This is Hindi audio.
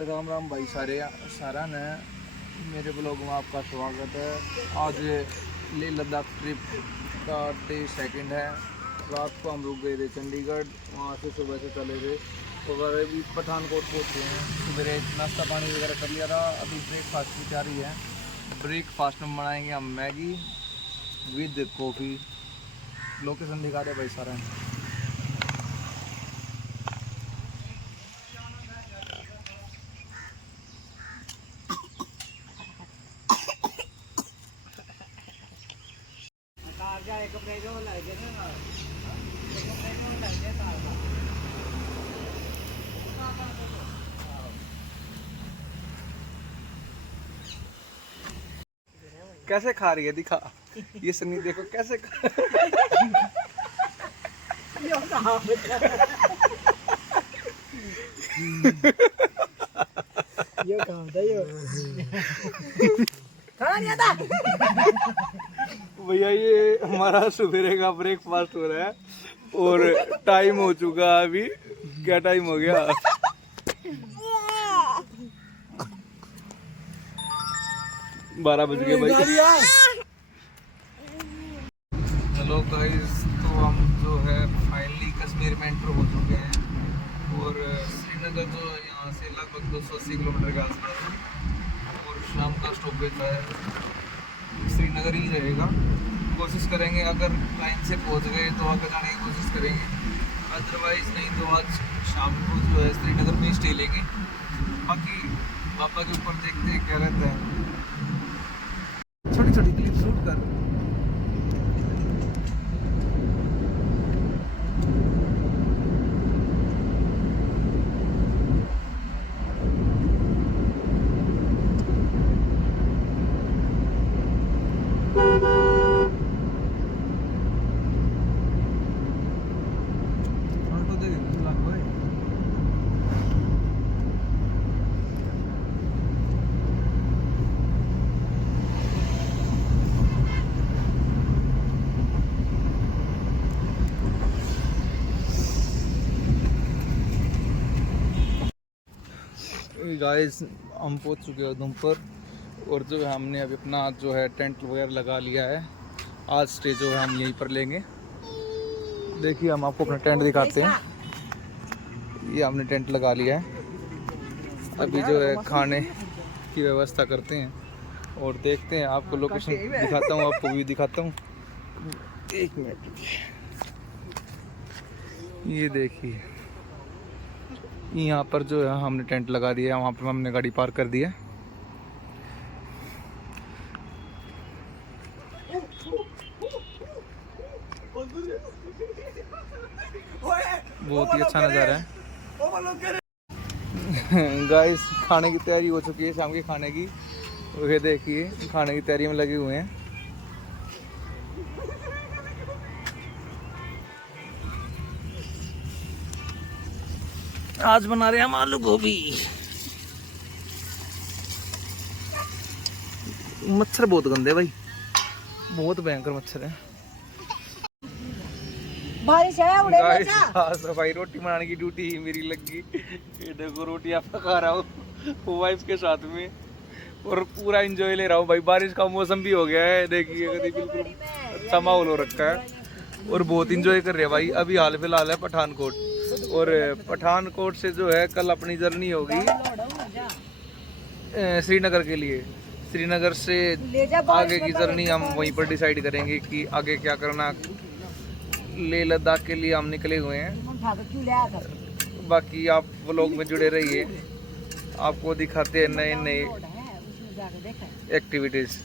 राम राम भाई सारा ने मेरे ब्लॉग में आपका स्वागत है। आज लेह लद्दाख ट्रिप का डे 2 है। रात को हम लोग गए थे चंडीगढ़, वहाँ से सुबह से चले थे और अभी पठानकोट पहुँचे हैं। सुबह नाश्ता पानी वगैरह कर लिया था, अभी ब्रेकफास्ट की तैयारी है। ब्रेकफास्ट में बनाएंगे हम मैगी विद कॉफ़ी। लोकेशन दिखा दे भाई सारा। कैसे खा रही है, दिखा ये सनी, देखो कैसे खा भैया ये हमारा सवेरे का ब्रेकफास्ट हो रहा है और टाइम हो चुका है। अभी क्या टाइम हो गया? 12 बज गए भाई। हेलो गाइस, तो हम जो है फाइनली कश्मीर में एंटर हो चुके हैं और श्रीनगर जो यहाँ से लगभग 280 किलोमीटर के आसपास है और शाम का स्टॉपेज है श्रीनगर ही रहेगा। कोशिश करेंगे अगर टाइम से पहुँच गए तो आगे जाने की कोशिश करेंगे, अदरवाइज नहीं तो आज शाम को जो है श्रीनगर में स्टे लेंगे। बाकी पापा के ऊपर देखते हैं क्या रहता है। छोटी छोटी क्लिप शूट कर। गाइस हम पहुंच चुके हैं उधमपुर और जो है हमने अभी अपना जो है टेंट वगैरह लगा लिया है। आज स्टे जो है हम यहीं पर लेंगे। देखिए हम आपको अपना टेंट दिखाते हैं। ये हमने टेंट लगा लिया है। अभी जो है खाने की व्यवस्था करते हैं और देखते हैं। आपको लोकेशन दिखाता हूँ, आपको व्यू दिखाता हूँ। 1 मिनट, ये देखिए यहाँ पर जो है हमने टेंट लगा दिया है। वहाँ पर हमने गाड़ी पार्क कर दी है। बहुत ही अच्छा नज़ारा है। गाइस खाने की तैयारी हो चुकी है, शाम के खाने की। ये देखिए खाने की तैयारी में लगे हुए हैं। आज बना रहे हैं हम आलू गोभी। मच्छर बहुत गंदे भाई, बहुत भयंकर मच्छर है। बारिश है उड़े सफाई रोटी बनाने की ड्यूटी मेरी लगी। ये देखो रोटी आप पका रहा हूँ वाइफ के साथ में और पूरा एंजॉय ले रहा हूँ भाई। बारिश का मौसम भी हो गया है, देखिए बिल्कुल अच्छा माहौल हो रखा है और बहुत एंजॉय कर रहे हैं भाई। अभी हाल फिलहाल है पठानकोट और पठानकोट से जो है कल अपनी जर्नी होगी श्रीनगर के लिए। श्रीनगर से आगे की जर्नी हम वहीं पर डिसाइड करेंगे कि आगे क्या करना। लेह लद्दाख के लिए हम निकले हुए हैं। बाकी आप व्लॉग में जुड़े रहिए, आपको दिखाते हैं नए नए एक्टिविटीज।